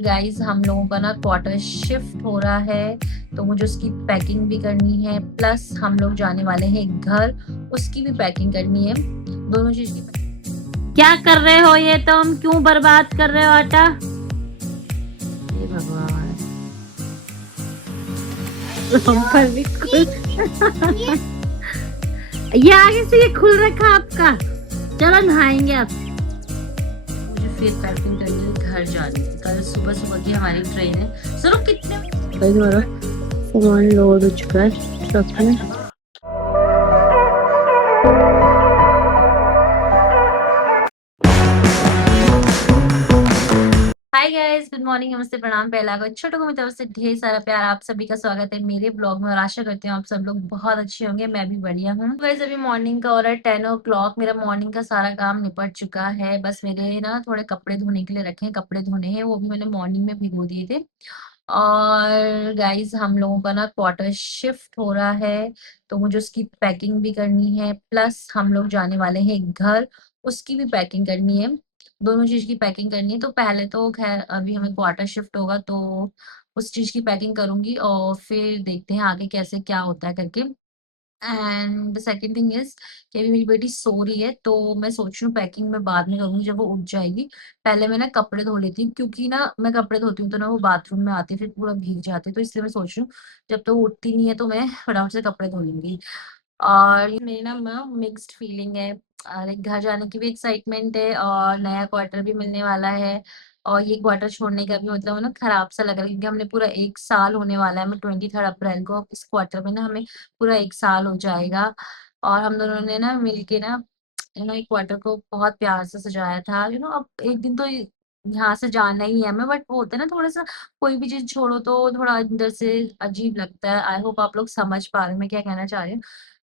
Guys हम लोगों का ना क्वार्टर शिफ्ट हो रहा है, तो मुझे उसकी पैकिंग भी करनी है, प्लस हम लोग जाने वाले हैं घर, उसकी भी पैकिंग करनी है। दोनों चीज की क्या कर रहे हो? ये तुम क्यों बर्बाद कर रहे हो आटा? हे भगवान। पर भी खुल ये आगे से ये खुल रखा आपका। चलो नहाएंगे अब। मुझे फिर पैकिंग करनी है घर जाने की। कल सुबह सुबह की हमारी ट्रेन है। सर कितने भाई तुम्हारा सामान लोड हो चुका है ट्रक में। हाय गाइस, गुड मॉर्निंग, नमस्ते, प्रणाम, पहला को छोटों को मेरी तरफ से ढेर सारा प्यार। आप सभी का स्वागत है मेरे ब्लॉग में और आशा करती हूँ आप सब लोग बहुत अच्छे होंगे। मैं भी बढ़िया हूँ। वैसे अभी मॉर्निंग का हो रहा है 10 o'clock। मेरा मॉर्निंग का सारा काम निपट चुका है। बस मेरे ना थोड़े कपड़े धोने के लिए रखे हैं, कपड़े धोने हैं, वो भी मैंने मॉर्निंग में भिगो दिए थे। और गाइस हम लोगों का ना क्वार्टर शिफ्ट हो रहा है, तो मुझे उसकी पैकिंग भी करनी है, प्लस हम लोग जाने वाले हैं घर, उसकी भी पैकिंग करनी है। दोनों चीज की पैकिंग करनी है। तो पहले तो खैर अभी हमें क्वार्टर शिफ्ट होगा, तो उस चीज की पैकिंग करूंगी और फिर देखते हैं आगे कैसे क्या होता है करके। And the second thing is कि अभी मेरी बेटी सो रही है, तो मैं सोच रही हूँ पैकिंग में बाद में करूंगी जब वो उठ जाएगी। पहले मैं ना कपड़े धो लेती हूँ, क्योंकि ना मैं कपड़े धोती हूँ तो ना वो बाथरूम में आती है, फिर पूरा भीग जाते हैं। तो इसलिए मैं सोच रही हूँ जब तो वो उठती नहीं है तो मैं फटाफट से कपड़े धो लूंगी। और ये मेरी ना मिक्स्ड फीलिंग है। और एक घर जाने की भी एक्साइटमेंट है और नया क्वार्टर भी मिलने वाला है। और ये क्वार्टर छोड़ने का भी मतलब ना खराब सा लग रहा है, क्योंकि हमने पूरा 1 साल होने वाला है। मैं 23 अप्रैल को इस क्वार्टर में ना हमें पूरा 1 साल हो जाएगा। और हम दोनों ने ना मिलके ना एक क्वार्टर को बहुत प्यार से सजाया था। अब एक दिन तो यहाँ से जाना ही है हमें, बट वो होता है ना थोड़ा सा, कोई भी चीज छोड़ो तो थोड़ा अंदर से अजीब लगता है। आई होप आप लोग समझ पा रहे हो मैं क्या कहना चाह रही हूँ।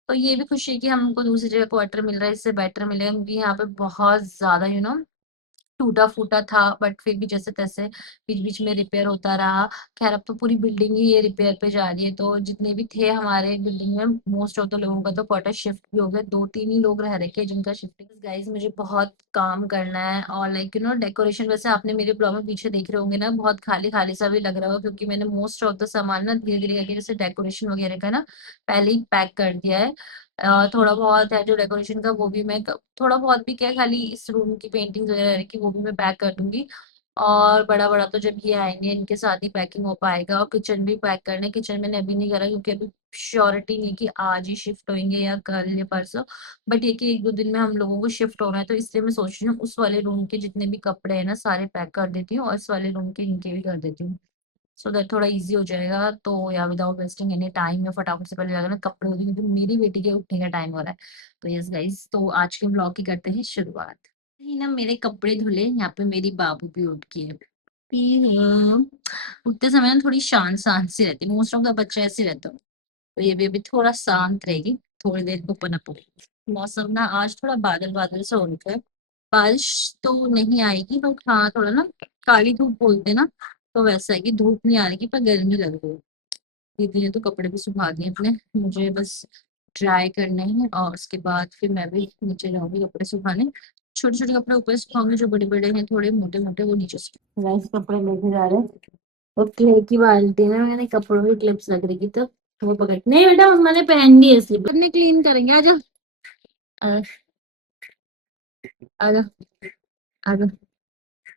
तो ये भी खुशी है कि हमको दूसरी जगह क्वार्टर मिल रहा है, इससे बेटर मिलेगा, क्योंकि यहाँ पे बहुत ज्यादा टूटा-फूटा था, बट फिर भी जैसे-तैसे बीच-बीच में रिपेयर होता रहा। ख़ैर अब तो पूरी बिल्डिंग ही ये रिपेयर पे जा रही है, तो जितने भी थे हमारे बिल्डिंग में मोस्ट ऑफ द लोगों का तो क्वार्टर शिफ्ट भी हो गया। 2-3 ही लोग रह रखे हैं जिनका शिफ्टिंग। गाइस मुझे बहुत काम करना है और डेकोरेशन वैसे आपने मेरे ब्लॉग में पीछे देख रहे होंगे ना, बहुत खाली-खाली सा भी लग रहा होगा, क्योंकि मैंने मोस्ट ऑफ द सामान ना धीरे-धीरे करके जैसे डेकोरेशन वगैरह का ना पहले ही पैक कर दिया है। थोड़ा बहुत है जो डेकोरेशन का, वो भी मैं थोड़ा बहुत भी क्या, खाली इस रूम की पेंटिंग्स वगैरह रखी, वो भी मैं पैक कर दूंगी। और बड़ा बड़ा तो जब ये आएंगे इनके साथ ही पैकिंग हो पाएगा। और किचन भी पैक करना है। किचन मैंने अभी नहीं करा, क्योंकि अभी श्योरिटी नहीं कि आज ही शिफ्ट होंगे या कल या परसों। बट ये कि 1-2 दिन में हम लोगों को शिफ्ट होना है, तो इसलिए मैं सोच रही हूँ उस वाले रूम के जितने भी कपड़े हैं ना सारे पैक कर देती हूँ, और इस वाले रूम के इनके भी कर देती हूँ, सो दैट थोड़ा इजी हो जाएगा। तो या विदाउट वेस्टिंग एनी टाइम, में फटाफट से पहले जाकर ना कपड़े धो दूँ, क्योंकि मेरी बेटी के उठने का टाइम हो रहा है। तो यस गाइस, तो आज के ब्लॉग की करते हैं शुरुआत। ही ना मेरे कपड़े धुले, यहाँ पे मेरी बाबू भी उठ गई है। उठते समय ना थोड़ी शांत शांत सी रहती है, मोस्ट ऑफ द बच्चे ऐसे रहते हो। तो ये भी अभी थोड़ा शांत रहेगी, थोड़ी देर को पनप होगी। मौसम ना आज थोड़ा बादल बादल से हो रखा है। बारिश तो नहीं आएगी, बट हाँ थोड़ा ना काली धूप बोलते हैं ना, तो वैसा है कि धूप नहीं आ रही पर गर्मी लग रही है। दीदी ने तो कपड़े भी सुखा दिए अपने, मुझे बस ड्राई करने हैं और उसके बाद फिर मैं भी नीचे जाऊंगी कपड़े सुखाने। छोटे छोटे कपड़े ऊपर सुखाऊंगी, जो बड़े बड़े हैं थोड़े मोटे मोटे वो नीचे सुखाऊंगी। राइस कपड़े लेके जा रहे हैं। और क्ले की बाल्टी में मैंने कपड़ों की क्लिप्स लग रही थी, तो वो पकड़ नहीं बेटा, मैंने पहन ली ऐसी अपने क्लीन करेंगे। आजा आजा आजा।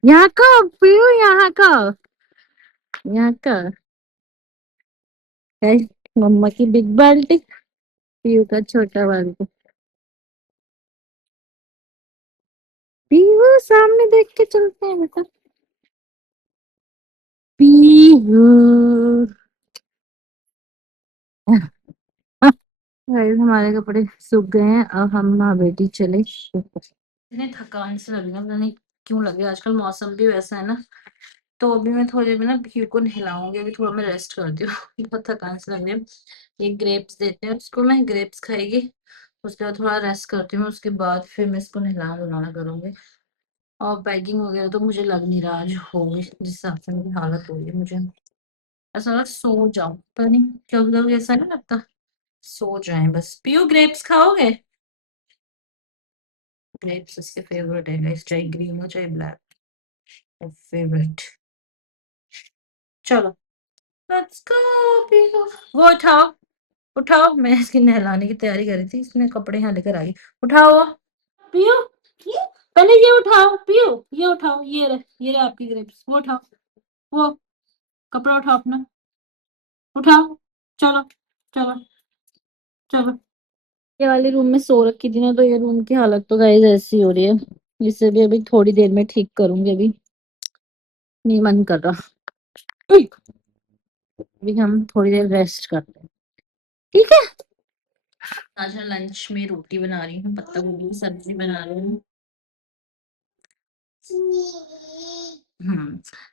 यहाँ का पीयू, यहाँ का है मम्मा की बिग बाल्टी, पीयू का छोटा बाल्टी। पीहू सामने देख के चलते हैं बेटा। पीहू गाइस हमारे कपड़े सूख गए हैं, अब हम माँ बेटी चले ऊपर। इतने थकान से लग रही है, पता नहीं क्यों लग रही है। आजकल मौसम भी वैसा है ना, तो अभी मैं थोड़ी देर में ना पीहू को नहलाऊंगी। अभी थोड़ा मैं रेस्ट करती हूँ बहुत थकान से लग रही है। ये ग्रेप्स देते हैं उसको, मैं ग्रेप्स खाएगी, उसके बाद थोड़ा रेस्ट करती हूँ, उसके बाद फिर मैं इसको नहलाना धुलाना करूंगी। और पैकिंग वगैरह तो मुझे लग नहीं रहा आज होगी, जिस हिसाब से मेरी हालत हो रही है। मुझे ऐसा लगा सो जाऊं, पर नहीं, कभी कभी ऐसा नहीं लगता सो जाएं बस। पियो ग्रेप्स खाओगे? ग्रेप्स इसके फेवरेट है गाइस, चाहे ग्रीन हो चाहे ब्लैक, फेवरेट। चलो लेट्स गो पीहू। वो उठाओ, उठाओ, मैं इसकी नहलाने की तैयारी कर रही थी, इसने कपड़े यहाँ लेकर आई। उठाओ वो। पियो, पहले ये उठाओ, पियो ये उठाओ, ये रहे आपकी ग्रेप्स, वो उठाओ, वो कपड़ा उठाओ अपना, उठाओ, चलो चलो चलो। ये वाले रूम में सो रखी थी ना, तो ये रूम की हालत तो गाइस ऐसी हो रही है। इसे भी अभी थोड़ी देर में ठीक करूंगी, अभी नहीं मन कर रहा। अभी हम थोड़ी देर रेस्ट करते हैं, ठीक है। आज मैं लंच में रोटी बना रही हूँ, पत्ता गोभी की सब्जी बना रही हूँ।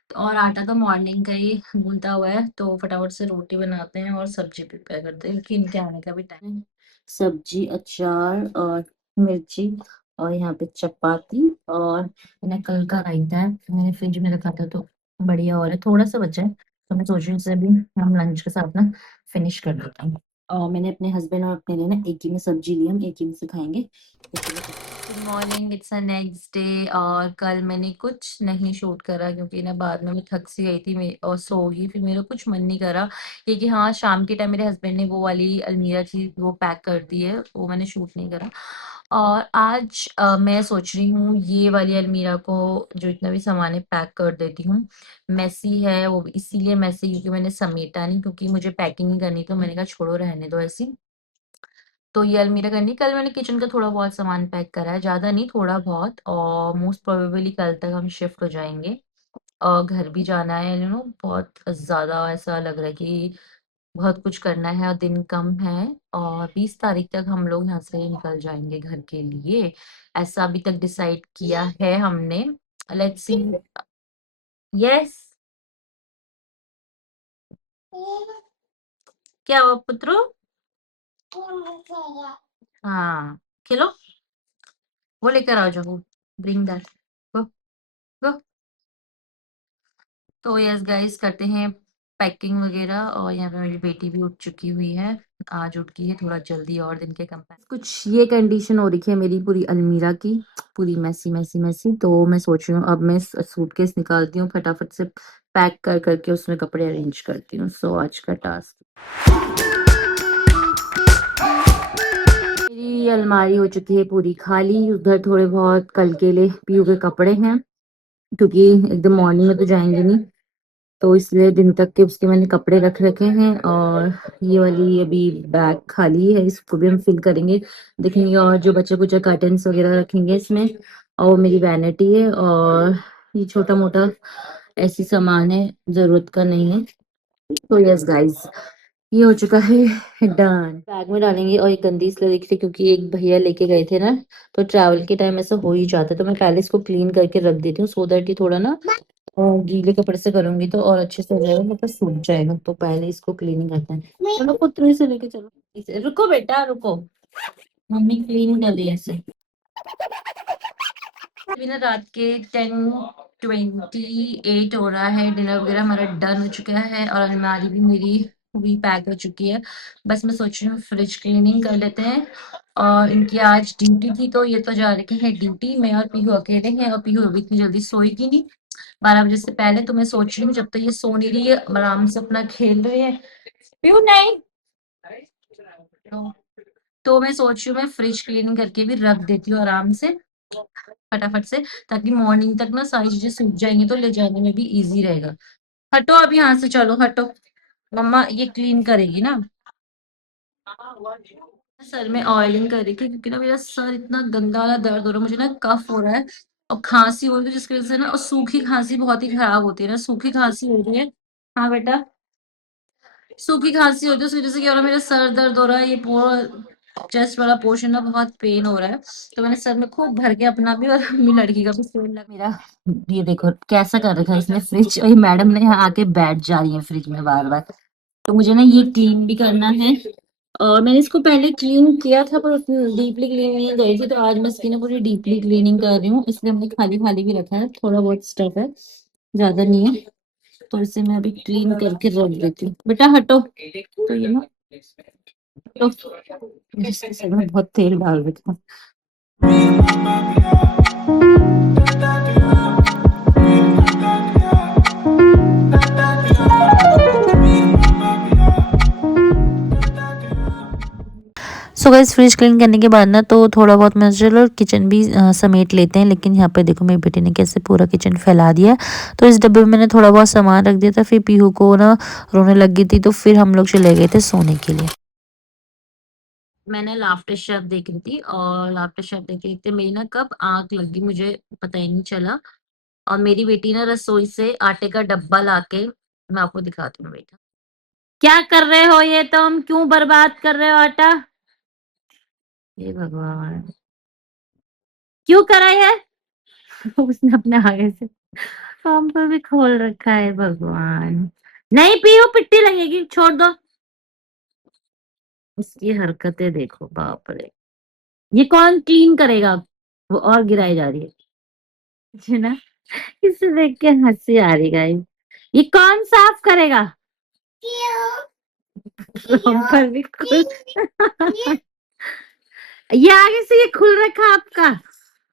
तो और आटा तो मॉर्निंग का ही गूंथा हुआ है, तो फटाफट से रोटी बनाते हैं और सब्जी प्रिपेयर करते हैं, क्योंकि इनके आने का भी टाइम। सब्जी, अचार और मिर्ची, और यहाँ पे चपाती, और मैंने कल का रायता है, मैंने फ्रिज में रखा था, तो बढ़िया। और है, थोड़ा सा बचा है, तो मैं सोच रही हूँ इसे भी हम लंच के साथ ना फिनिश कर देते हैं। और मैंने अपने हस्बैंड और अपने लिए ना एक ही में सब्जी ली, हम एक ही में से खाएंगे। Good morning, it's a next day. और कल मैंने कुछ नहीं शूट करा, क्योंकि ना बाद में मैं थक सी गई थी, मैं और सो गई, फिर मेरा कुछ मन नहीं करा। क्योंकि हाँ, शाम के टाइम मेरे हस्बैंड ने वो वाली अलमीरा थी वो पैक कर दी है, वो मैंने शूट नहीं करा। और आज मैं सोच रही हूँ ये वाली अलमीरा को जो इतना भी सामान है पैक कर देती हूँ। मेसी है वो इसीलिए मेसी, क्योंकि मैंने समेटा नहीं, क्योंकि मुझे पैकिंग नहीं करनी, तो मैंने कहा छोड़ो रहने दो ऐसी। तो ये अलमीरा करनी, कल मैंने किचन का थोड़ा बहुत सामान पैक करा है, ज़्यादा नहीं थोड़ा बहुत, और मोस्ट प्रोबेबली कल तक हम शिफ्ट हो जाएंगे। और घर भी जाना है, बहुत ज़्यादा ऐसा लग रहा है कि बहुत कुछ करना है और दिन कम है। और 20 तारीख तक हम लोग यहाँ से निकल जाएंगे घर के लिए, ऐसा अभी तक डिसाइड किया है हमने। Let's see. यस, क्या हुआ पुत्रो? हाँ, खेलो, वो लेकर आओ, जाओ, ब्रिंग दैट, गो गो। तो यस गाइस, करते हैं पैकिंग वगैरह। और यहाँ पे मेरी बेटी भी उठ चुकी हुई है, आज उठ गई है थोड़ा जल्दी और दिन के कंपेयर। कुछ ये कंडीशन हो रखी है मेरी पूरी अलमीरा की, पूरी मैसी मैसी मैसी। तो मैं सोच रही हूँ अब मैं सूटकेस निकालती हूँ, फटाफट से पैक कर करके उसमें कपड़े अरेंज करती हूँ। सो आज का टास्क, मेरी अलमारी हो चुकी है पूरी खाली। उधर थोड़े बहुत कल के लिए पीयू के कपड़े हैं, क्योंकि एकदम मॉर्निंग में तो जाएंगे नहीं, तो इसलिए दिन तक के उसके मैंने कपड़े रख रखे हैं। और ये वाली अभी बैग खाली है, इसको भी हम फिल करेंगे, देखेंगे। और जो बच्चे कुछ कर्टन्स वगैरह रखेंगे इसमें, और वो मेरी वैनिटी है। और ये छोटा मोटा ऐसी सामान है, जरूरत का नहीं है। तो यस गाइस, ये हो चुका है डन। बैग में डालेंगे। और ये गंदी इसलिए दिख रही क्योंकि एक भैया लेके गए थे ना, तो ट्रैवल के टाइम ऐसा हो ही जाता है, तो मैं पहले इसको क्लीन करके रख देती हूँ, सो दैट ये थोड़ा ना और गीले कपड़े से करूंगी तो और अच्छे से हो जाएगा, मतलब सूख जाएगा। तो पहले इसको क्लीनिंग करते हैं। चलो पुत्र, से लेके चलो, रुको बेटा रुको, मम्मी क्लीन कर रही है इसे। अभी ना रात के 10:28 हो रहा है, डिनर वगैरह हमारा डन हो चुका है, और अलमारी भी मेरी पूरी पैक हो चुकी है। बस मैं सोच रही हूँ फ्रिज क्लीनिंग कर लेते हैं। और इनकी आज ड्यूटी थी, तो ये तो जा रखे हैं ड्यूटी में, और पीहू अकेले हैं, और पीहू अभी इतनी जल्दी सोएगी नहीं 12 बजे से पहले। तो मैं सोच रही हूँ जब तक ये सो नहीं रही है, आराम से अपना खेल रही है। पीहू नहीं, तो मैं सोच रही हूँ मैं फ्रिज क्लीनिंग करके भी रख देती हूँ आराम से, फटाफट से, ताकि मॉर्निंग तक ना सारी चीजें सूख जाएंगी, तो ले जाने में भी इजी रहेगा। हटो अभी यहाँ से, चलो हटो, मम्मा ये क्लीन करेगी ना। सर में ऑयलिंग कर रही थी, क्योंकि ना मेरा सर इतना गंदा वाला दर्द हो रहा है, मुझे ना कफ हो रहा है और खांसी हो रही है, जिसकी वजह से ना, और सूखी खांसी बहुत ही खराब होती है ना, सूखी खांसी हो रही है। हाँ बेटा, सूखी खांसी होती है, उसकी वजह से क्या हो रहा है, मेरा सर दर्द हो रहा है, ये पूरा चेस्ट वाला पोर्शन ना बहुत पेन हो रहा है। तो मैंने सर में खूब भर के अपना भी और अपनी लड़की का भी तेल लगा। मेरा ये देखो कैसा कर रखा है इसने फ्रिज, और ये मैडम ने यहाँ आके बैठ जा रही है फ्रिज में बार बार। तो मुझे ना ये क्लीन भी करना है। और मैंने इसको पहले क्लीन किया था, पर डीपली क्लीन नहीं गई थी, तो आज मैं इसकी ना पूरी डीपली क्लीनिंग कर रही हूँ। इसलिए हमने खाली खाली भी रखा है, थोड़ा बहुत स्टफ है, ज्यादा नहीं है। तो इसे मैं अभी क्लीन करके रख देती हूँ। बेटा हटो, तो ये ना हटो, इसके सर में बहुत तेल डाल देता। गाइस फ्रिज क्लीन करने के बाद ना तो थोड़ा बहुत मैं चलो किचन भी समेट लेते हैं, लेकिन यहाँ पे देखो मेरी बेटी ने कैसे पूरा किचन फैला दिया। तो इस डब्बे में मैंने थोड़ा बहुत सामान रख दिया था, फिर पीहू को ना रोने लग गई थी, तो फिर हम लोग चले गए थे सोने के लिए। मैंने लाफ्टर शेफ देख रही थी और लाफ्टर शेफ देखते देखते मेरी ना कब आंख लग गई मुझे पता ही नहीं चला। और मेरी बेटी ना रसोई से आटे का डब्बा लाके, मैं आपको दिखाती हूँ बेटा। क्या कर रहे हो ये तुम? क्यों बर्बाद कर रहे हो आटा? हे भगवान! क्यों करा है? उसने अपने आगे से काम पर भी खोल रखा है, भगवान। नहीं पीहू, पिट्टी लगेगी, छोड़ दो। उसकी हरकतें देखो, बाप रे। ये कौन क्लीन करेगा? वो और गिराई जा रही है मुझे ना, इसे देख के हंसी आ रही गाइस। ये कौन साफ करेगा? हम पर भी खुद ये आगे से ये खुल रखा आपका।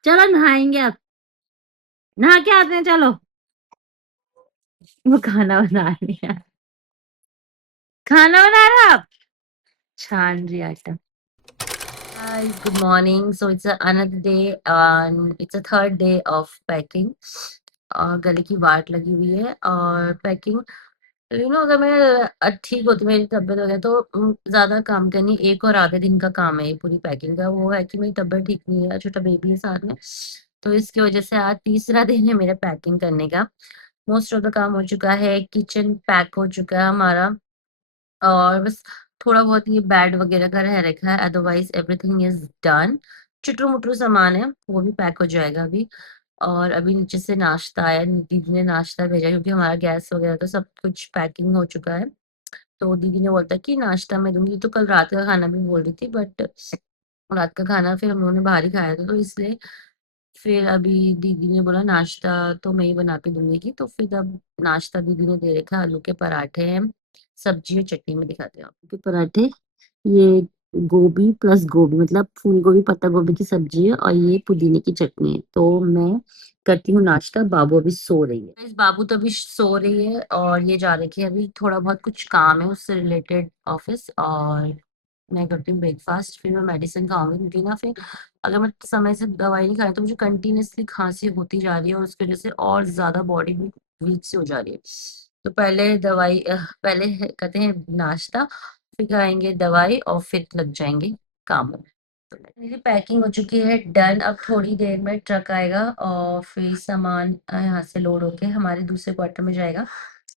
चलो नहाएंगे अब, नहा के आते हैं, चलो। वो खाना बना रही है, खाना बना रहा आप, छान रही आटा। Guys, good morning. So it's another day and it's a third day of packing. और गले की वाट लगी हुई है और पैकिंग अगर मैं ठीक होती मेरी तबीयत वगैरह तो ज्यादा काम करनी, एक और आधे दिन का काम है ये पूरी पैकिंग का। वो है कि मेरी तबीयत ठीक नहीं है, छोटा बेबी है साथ में, तो इसकी वजह से आज तीसरा दिन है मेरा पैकिंग करने का। मोस्ट ऑफ द काम हो चुका है, किचन पैक हो चुका है हमारा, और बस थोड़ा बहुत ये बेड वगैरह का रह रखा है, अदरवाइज एवरीथिंग इज डन। चुटरू मुटरू सामान है वो भी पैक हो जाएगा अभी। और अभी नीचे से नाश्ता आया, दीदी ने नाश्ता भेजा क्योंकि हमारा गैस वगैरह तो सब कुछ पैकिंग हो चुका है। तो दीदी ने बोलता कि नाश्ता मैं दूंगी, तो कल रात का खाना भी बोल रही थी, बट रात का खाना फिर हम लोगों ने बाहर ही खाया था, तो इसलिए फिर अभी दीदी ने बोला नाश्ता तो मैं ही बना के दूंगी, तो फिर अब नाश्ता दीदी ने दे रखा है, आलू के पराठे हैं, सब्जी और चटनी में दिखाते हैं आपको के पराठे। ये गोभी प्लस गोभी मतलब फूल गोभी पत्ता गोभी की सब्जी है, और ये पुदीने की चटनी है। तो मैं करती हूँ नाश्ता, बाबू अभी सो रही है। इस बाबू तो अभी सो रही है और ये जा रखी है, अभी थोड़ा बहुत कुछ काम है उससे रिलेटेड ऑफिस, और मैं करती हूँ ब्रेकफास्ट, फिर मैं मेडिसिन खाऊंगी क्योंकि ना फिर अगर मैं समय से दवाई नहीं खाई तो मुझे कंटिन्यूअसली खांसी होती जा रही है और उसकी वजह से और ज्यादा बॉडी भी वीक सी हो जा रही है। तो पहले दवाई पहले कहते हैं नाश्ता, फिर खाएंगे दवाई और फिर लग जाएंगे काम में। तो मेरी पैकिंग हो चुकी है डन। अब थोड़ी देर में ट्रक आएगा और फिर सामान यहाँ से लोड होके हमारे दूसरे क्वार्टर में जाएगा।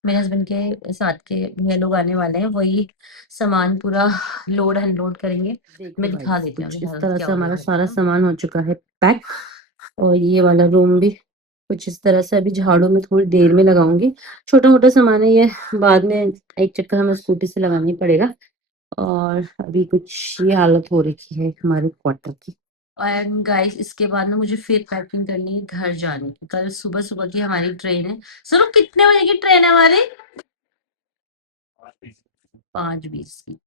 मेरे हस्बैंड के साथ के भैया लोग आने वाले हैं, वही सामान पूरा लोड अनलोड करेंगे। मैं दिखा देती हूँ कुछ अभी इस हालत तरह क्या से हो रही हमारा है घर सारा की ना। सामान हो चुका है पैक। और ये वाला रूम भी कुछ इस तरह से, अभी झाड़ू में थोड़ी देर में लगाऊंगी। छोटा मोटा सामान है ये, बाद में एक चक्कर हमें स्कूटी से लगाना ही पड़ेगा। और अभी कुछ ये हालत हो रखी है हमारे क्वार्टर की। एंड गाइस इसके बाद ना मुझे फिर पैकिंग करनी है घर जाने की, कल सुबह सुबह की हमारी ट्रेन है। सुनो कितने बजे की ट्रेन है हमारी? 5:20 की।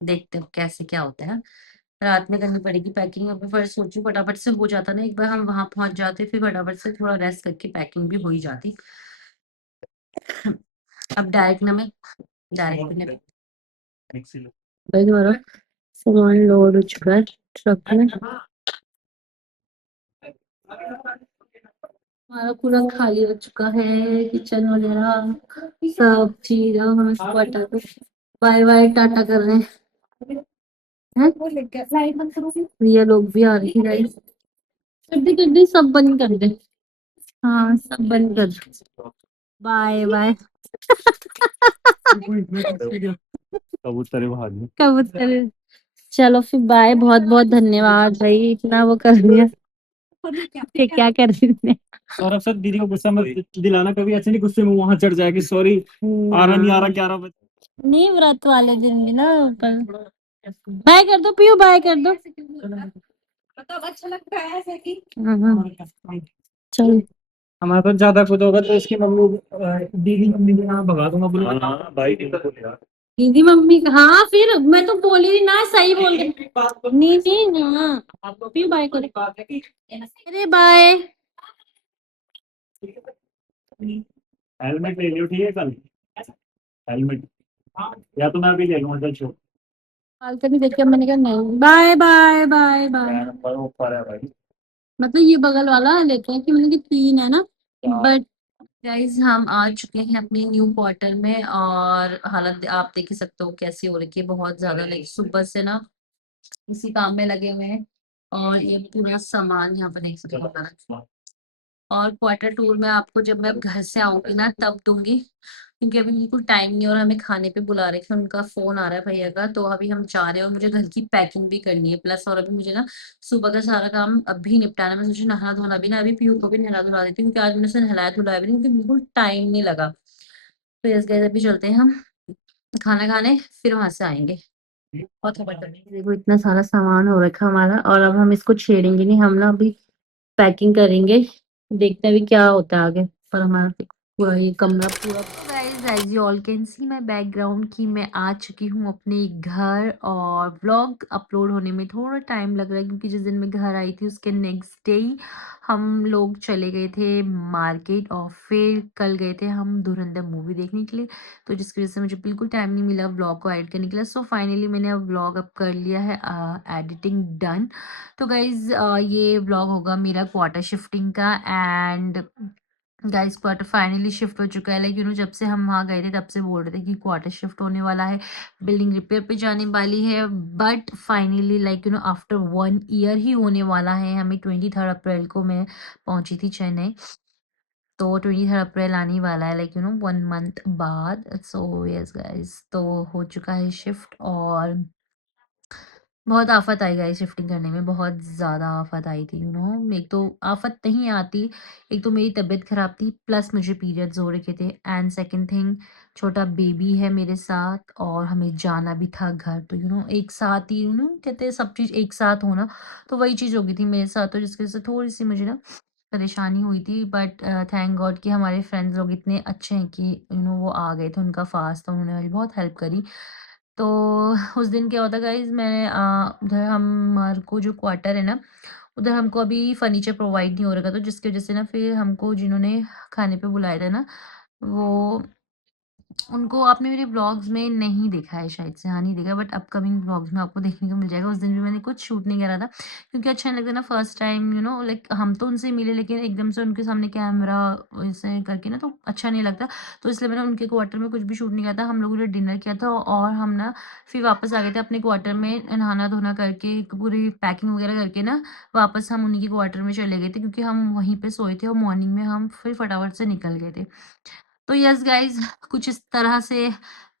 देखते हैं कैसे क्या होता है, रात में करनी पड़ेगी पैकिंग। अब फिर सोचू फटाफट से हो जाता ना, एक बार हम वहां पहुंच जाते फिर फटाफट से थोड़ा रेस्ट करके पैकिंग भी हो ही जाती। अब डायरेक्ट ना मैं डायरेक्ट भाई हमारा सामान लोड हो चुका है ट्रक में, हमारा पूरा खाली हो चुका है, किचन वगैरह सब चीज। अब हम इसको हटा के बाय बाय टाटा कर रहे हैं। ये लोग भी आ रही है, कर दी सब बंद कर दे। हाँ सब बंद कर दो, बाय बाय। कबूतर है बाहर में, कबूतर है। चलो फिर बाय, बहुत बहुत धन्यवाद भाई, इतना वो कर दिया। ये क्या कर रही है? सौरभ सर दीदी को गुस्सा मत दिलाना कभी, ऐसे नहीं गुस्से में वहां चढ़ जाएगी। सॉरी, आ रहा नहीं आ रहा 11 बजे। नहीं व्रत वाले दिन भी ना ऊपर। बाय कर दो पियो, बाय कर दो। अच्छा लगता है ऐसे कि चलो हमारे पास ज्यादा खुद होगा तो इसकी मम्मी दीदी मम्मी के यहाँ भगा दूंगा बोले। हाँ भाई दीदी मम्मी हाँ, फिर मैं तो बोली रही ना, सही बोल रही। नहीं नहीं ना, पियो बाय करो। अरे बाय। हेलमेट ले लियो ठीक है कल, हेलमेट या तो मैं अभी ले लूंगा, चल छोड़। बालकनी देख के मैंने कहा नहीं, बाय बाय बाय बाय। मतलब ये बगल वाला लेते हैं कि मैंने कि 3 है ना, बट गाइज हम आ चुके हैं अपने न्यू क्वार्टर में और हालत आप देख ही सकते हो कैसी हो रखी है, बहुत ज्यादा लाइक सुबह से ना इसी काम में लगे हुए हैं। और ये पूरा सामान यहाँ पर देख सकते हो हमारा। और क्वार्टर टूर में आपको जब मैं घर से आऊंगी ना तब दूंगी, क्योंकि अभी बिल्कुल टाइम नहीं है और हमें खाने पे बुला रहे थे, उनका फोन आ रहा है भैया का, तो अभी हम जा रहे हैं और मुझे घर की पैकिंग भी करनी है प्लस। और अभी मुझे ना सुबह का सारा काम अभी निपटाना है। मैं सोची नहा धोना भी ना, अभी पीयू को भी नहला धुला देती हूँ क्योंकि आज मैंने उसे नहलाया धुलाया भी नहीं क्योंकि बिल्कुल टाइम नहीं लगा। तो यस गाइस अभी चलते हैं हम खाना खाने, फिर वहां से आएंगे। और खबर करनी देखो इतना सारा सामान हो रखा है हमारा, और अब हम इसको छेड़ेंगे नहीं, हम ना अभी पैकिंग करेंगे, देखते हैं अभी क्या होता है आगे। पर हमारा पूरा ये कमरा पूरा। Guys as you all can see my background कि मैं आ चुकी हूँ अपने घर, और व्लॉग अपलोड होने में थोड़ा टाइम लग रहा है क्योंकि जिस दिन मैं घर आई थी उसके नेक्स्ट डे ही हम लोग चले गए थे मार्केट, और फिर कल गए थे हम धुरंधर मूवी देखने के लिए, तो जिसकी वजह से मुझे बिल्कुल टाइम नहीं मिला व्लॉग को एडिट करने के लिए। सो फाइनली मैंने अब व्लॉग अप कर लिया है, एडिटिंग डन। तो गाइज ये व्लॉग होगा मेरा क्वार्टर शिफ्टिंग का, and guys quarter finally shift हो चुका है। लाइक जब से हम वहाँ गए थे तब से बोल रहे थे कि क्वार्टर शिफ्ट होने वाला है, बिल्डिंग रिपेयर पे जाने वाली है, but finally like after 1 year ही होने वाला है। हमें 23 अप्रैल को मैं पहुंची थी चेन्नई, तो 23 अप्रैल आने वाला है, लाइक 1 मंथ बाद। सो यस गाइस, तो हो चुका है शिफ्ट, और बहुत आफत आई गाइस शिफ्टिंग करने में, बहुत ज़्यादा आफत आई थी। एक तो आफत नहीं आती, एक तो मेरी तबीयत खराब थी प्लस मुझे पीरियड्स हो रखे थे, एंड सेकंड थिंग छोटा बेबी है मेरे साथ और हमें जाना भी था घर, तो एक साथ ही कहते हैं सब चीज़ एक साथ होना, तो वही चीज़ हो गई थी मेरे साथ, तो जिसकी वजह से थोड़ी सी मुझे ना परेशानी हुई थी। बट थैंक गॉड कि हमारे फ्रेंड्स लोग इतने अच्छे हैं कि वो आ गए थे, उनका फास्ट था, उन्होंने मेरी बहुत हेल्प करी। तो उस दिन क्या होता गाइज़, मैंने उधर हमारे को जो क्वार्टर है ना, उधर हमको अभी फर्नीचर प्रोवाइड नहीं हो रखा, तो जिसकी वजह से ना फिर हमको जिन्होंने खाने पे बुलाया था ना, वो उनको आपने मेरे व्लॉग्स में नहीं देखा है शायद से, हाँ नहीं देखा, बट अपकमिंग व्लॉग्स में आपको देखने को मिल जाएगा। उस दिन भी मैंने कुछ शूट नहीं करा था क्योंकि अच्छा नहीं लगता ना फर्स्ट टाइम, लाइक हम तो उनसे मिले लेकिन एकदम से उनके सामने कैमरा ऐसे करके ना तो अच्छा नहीं लगता, तो इसलिए मैंने उनके क्वार्टर में कुछ भी शूट नहीं किया था। हम लोगों ने डिनर किया था और हम ना फिर वापस आ गए थे अपने क्वार्टर में, नहाना धोना करके पूरी पैकिंग वगैरह करके ना वापस हम उन्हीं के क्वार्टर में चले गए थे क्योंकि हम वहीं पे सोए थे और मॉर्निंग में हम फिर फटाफट से निकल गए थे। तो यस गाइज कुछ इस तरह से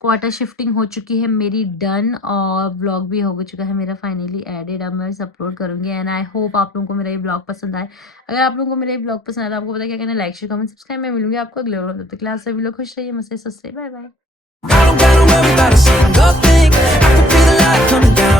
क्वार्टर शिफ्टिंग हो चुकी है मेरी डन, और ब्लॉग भी हो चुका है मेरा फाइनली एडेड। अब मैं इसे अपलोड करूंगी, एंड आई होप आप लोगों को मेरा ये ब्लॉग पसंद आए। अगर आप लोगों को मेरा ये ब्लॉग पसंद आए तो आपको पता क्या कहना, लाइक शेयर कमेंट सब्सक्राइब। मैं मिलूंगी आपको अगले व्लॉग में, क्लास सभी लोग खुश रहिए, मस्त सस्ते, bye bye. I don't gotta worry about a single thing. I can feel the light coming down.